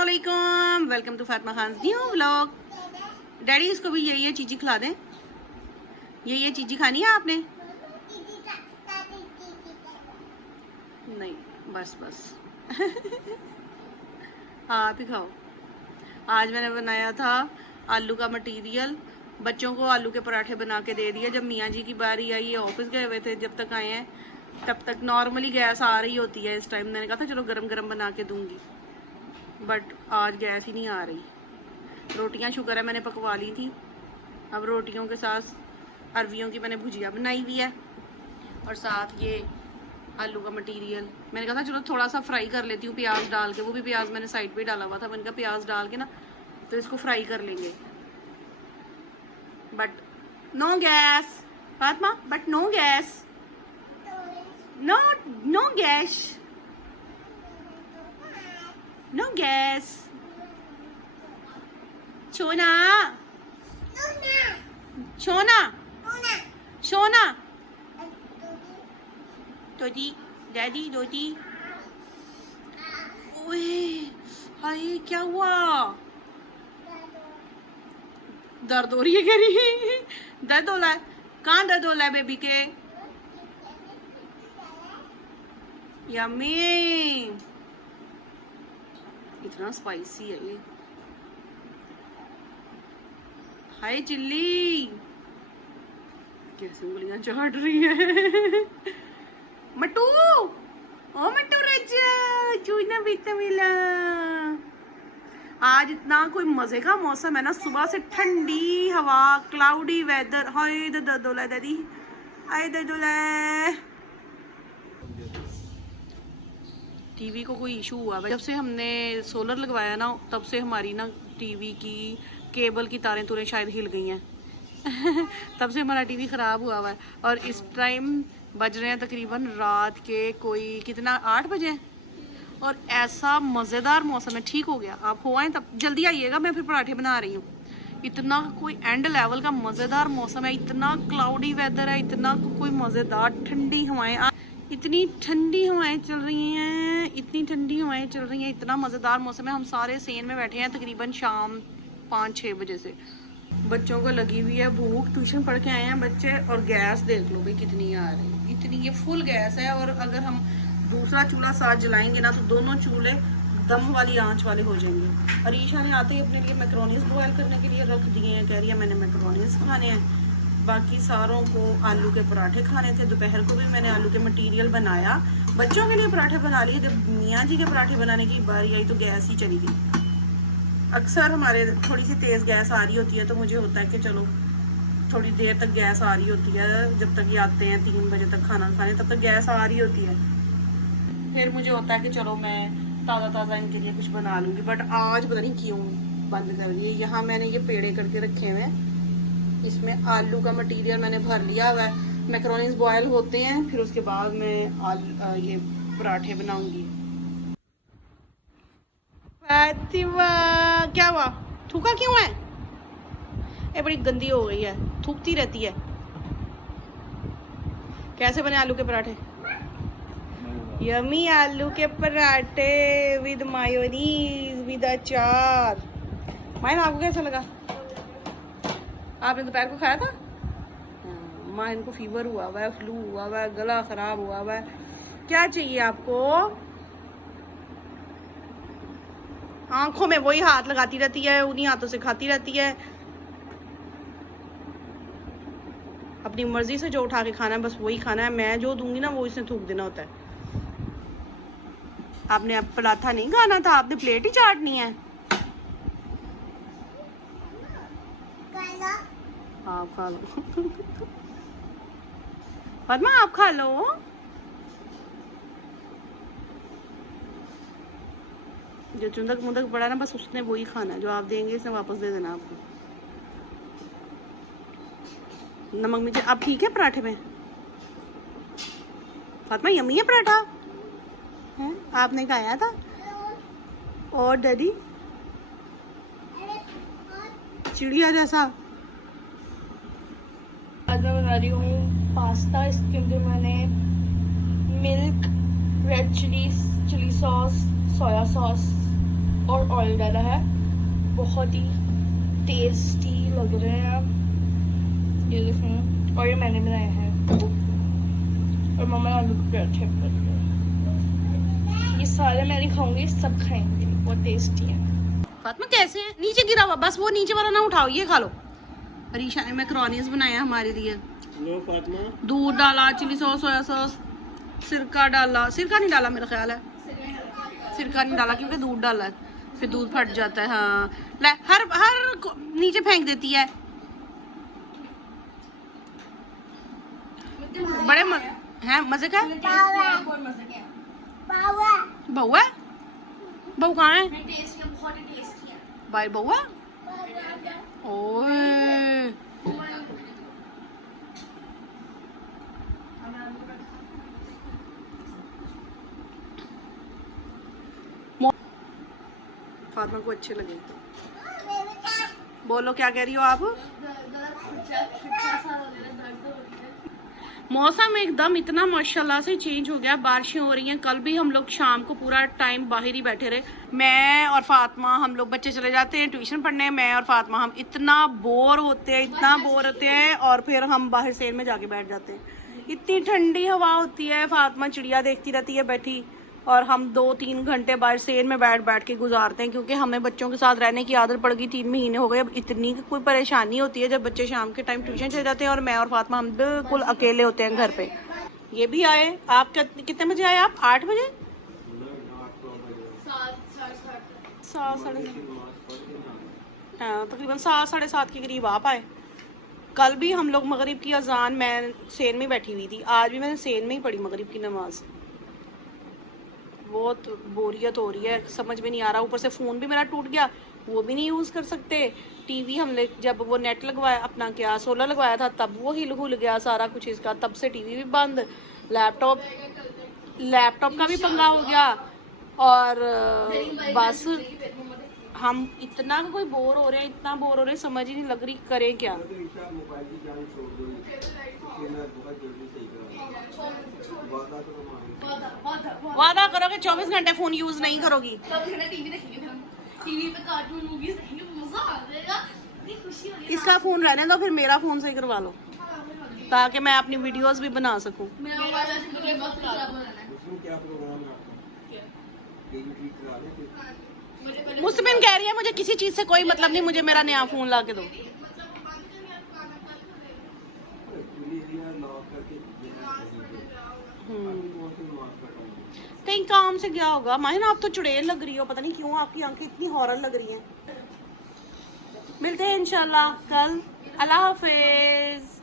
अस्सलामुअलैकुम, welcome to Fatima Khan new vlog. Daddy इसको भी ये चीज़ी खिला दें। ये चीज़ी खानी है आपने? नहीं, बस आप ही खाओ। आज मैंने बनाया था आलू का मटीरियल। बच्चों को आलू के पराठे बना के दे दिए। जब मियाँ जी की बारी आई, ये ऑफिस गए हुए थे, जब तक आए हैं तब तक नॉर्मली गैस आ रही होती है। इस टाइम मैंने कहा था चलो गरम गरम बना के दूंगी, बट आज गैस ही नहीं आ रही। रोटियां शुक्र है मैंने पकवा ली थी। अब रोटियों के साथ अरवियों की मैंने भुजिया बनाई हुई है और साथ ये आलू का मटीरियल। मैंने कहा था चलो थोड़ा सा फ्राई कर लेती हूँ प्याज डाल के। वो भी प्याज मैंने साइड पे डाला हुआ था। मैंने कहा प्याज डाल के ना तो इसको फ्राई कर लेंगे, but no gas Fatima, but no gas, no gas, no gas. सोना सोना सोना तोती डैडी तोती। ओए हाय, क्या हुआ? दर्द हो रही है, कह रही दर्द हो रहा है। कहाँ दर्द हो रहा है बेबी के? यम्मी, इतना स्पाइसी है ये। हाय चिल्ली, कैसे उंगलियां चाट रही है। मट्टू, ओ मट्टू रजा चूना बीता मिला। आज इतना कोई मजे का मौसम है ना, सुबह से ठंडी हवा, क्लाउडी वेदर। हाय दर्दोला दादी, हाय दर्दोला। टीवी को कोई इशू हुआ है। जब से हमने सोलर लगवाया ना, तब से हमारी ना टीवी की केबल की तारें तुरें शायद हिल गई हैं। तब से हमारा टीवी खराब हुआ है। और इस टाइम बज रहे हैं तकरीबन रात के कोई कितना 8 बजे, और ऐसा मज़ेदार मौसम है। ठीक हो गया, आप हो आए तब जल्दी आइएगा, मैं फिर पराठे बना रही हूँ। इतना कोई एंड लेवल का मज़ेदार मौसम है, इतना क्लाउडी वेदर है, इतना कोई मज़ेदार ठंडी हवाएं, इतनी ठंडी हवाएं चल रही हैं, इतनी ठंडी हवाएं चल रही हैं, इतना मज़ेदार मौसम है। हम सारे सेन में बैठे हैं तकरीबन शाम 5-6 बजे से। बच्चों को लगी हुई है भूख, ट्यूशन पढ़ के आए हैं बच्चे। और गैस देख लो भाई कितनी आ रही, इतनी ये फुल गैस है। और अगर हम दूसरा चूल्हा साथ जलाएंगे ना तो दोनों चूल्हे दम वाली आंच वाले हो जाएंगे। और ईशा ने आते ही अपने लिए मैक्रोनीज बॉयल करने के लिए रख दिए हैं। कह रही है मैंने मैक्रोनीज खाने हैं। बाकी सारों को आलू के पराठे खाने थे। दोपहर को भी मैंने आलू के मटीरियल बनाया, बच्चों के लिए पराठे बना लिए। जब मियाँ जी के पराठे बनाने की बारी आई तो गैस ही चली गई। अक्सर हमारे थोड़ी सी तेज़ गैस आ रही होती है, तो मुझे होता है कि चलो थोड़ी देर तक गैस आ रही होती है। जब तक ये आते हैं 3 बजे तक खाना खाने, तब तक गैस आ रही होती है। फिर मुझे होता है कि चलो मैं ताज़ा इनके लिए कुछ बना लूँगी। बट आज पता नहीं क्यों बंद कर दिए। यहाँ मैंने ये पेड़े करके रखे हुए हैं, इसमें आलू का मटीरियल मैंने भर लिया हुआ है। मैक्रोनीज बॉयल होते हैं, फिर उसके बाद मैं ये पराठे बनाऊंगी। फातिमा, क्या हुआ? थूका क्यों है? ये बड़ी गंदी हो गई है, थूकती रहती है। कैसे बने आलू के पराठे? यमी आलू के पराठे विद मायोनीज विद अचार। मायन आपको कैसा लगा? आपने दोपहर को खाया था? माँ इनको फीवर हुआ हुआ है, फ्लू हुआ हुआ है, गला खराब हुआ हुआ है। क्या चाहिए आपको? आंखों में वही हाथ लगाती रहती है, उन्हीं हाथों से खाती रहती है। अपनी मर्जी से जो उठा के खाना है बस वही खाना है। मैं जो दूंगी ना वो इसने थूक देना होता है। आपने अब पराठा नहीं खाना था, आपने प्लेट ही चाटनी है। आप खा लो। फातिमा आप खा लो। जो चुंदक मुंदक पड़ा ना बस उसने वही खाना है। जो आप देंगे इसने वापस दे देना आपको। नमक मिर्च अब ठीक है पराठे में? फातिमा यम्मी है पराठा है, आपने खाया था? और डैडी चिड़िया जैसा। आज मैं बना रही हूँ पास्ता। इसके अंदर मैंने milk, red chilli sauce, soya sauce और ऑयल डाला है, बहुत ही टेस्टी लग रहे हैं आप ये देखें। और ये मैंने बनाया है और मम्मा आलू के पराठे बन रहे। ये सारे मैं नहीं खाऊंगी, सब खाएंगे, बहुत टेस्टी है। फातिमा कैसे है? नीचे गिरा हुआ, बस वो नीचे वाला ना उठाओ, ये खा लो। रीशा ने मैक्रोनीज बनाया हमारे लिए। लो फातिमा, दूध डाला, चिली सॉस, सोया सॉस, सिरका डाला, सिरका नहीं डाला मेरा ख्याल है, सिरका नहीं डाला क्योंकि दूध डाला है, फिर दूध फट जाता है। हाँ ले, हर नीचे फेंक देती है। बड़े हैं मजे का। बउआ, बहू कहाँ है भाई? बउआ ओए, फातिमा को अच्छे लगे। बोलो क्या कह रही हो आप? मौसम एकदम इतना माशाल्लाह से चेंज हो गया, बारिशें हो रही हैं। कल भी हम लोग शाम को पूरा टाइम बाहर ही बैठे रहे, मैं और फातिमा। हम लोग बच्चे चले जाते हैं ट्यूशन पढ़ने, मैं और फातिमा हम इतना बोर होते हैं, इतना बोर होते हैं, और फिर हम बाहर सेल में जाके बैठ जाते हैं। इतनी ठंडी हवा होती है, फातिमा चिड़िया देखती रहती है बैठी, और हम 2-3 घंटे बाहर सेल में बैठ के गुजारते हैं, क्योंकि हमें बच्चों के साथ रहने की आदत पड़ गई। 3 महीने हो गए। अब इतनी कोई परेशानी होती है जब बच्चे शाम के टाइम ट्यूशन चले जाते हैं और मैं और फातिमा हम बिल्कुल अकेले होते हैं घर पे। ये भी आए। आप कितने बजे आए? आप 8 बजे? 7 तकरीबन 7-7:30 के करीब आप आए। कल भी हम लोग मगरिब की अजान, मैं सेन में बैठी हुई थी, आज भी मैंने सेन में ही पढ़ी मगरिब की नमाज। बहुत बोरियत हो रही है, समझ में नहीं आ रहा। ऊपर से फ़ोन भी मेरा टूट गया, वो भी नहीं यूज़ कर सकते। टीवी हमने जब वो नेट लगवाया, अपना क्या सोलर लगवाया था, तब वो हिल गया सारा कुछ इसका, तब से टीवी भी बंद, लैपटॉप का भी पंगा हो गया। और बस हम इतना कोई बोर हो रहे हैं, इतना बोर हो रहे हैं, समझ ही नहीं लग रही करें क्या। वादा करो कि 24 घंटे फोन यूज नहीं करोगी। टीवी पे कार्टून मूवीज देखेंगे, मजा आ जाएगा। इसका फोन रहने दो, फिर मेरा फोन सही करवा लो ताकि मैं अपनी वीडियोस भी बना सकूं। मुस्मिन कह रही है मुझे किसी चीज से कोई मतलब नहीं, मुझे मेरा नया फोन ला के दो। कहीं काम से गया होगा। माहिन आप तो चुड़ैल लग रही हो, पता नहीं क्यों आपकी आंखें इतनी हॉरर लग रही हैं। मिलते हैं इंशाल्लाह कल। अल्लाह हाफिज।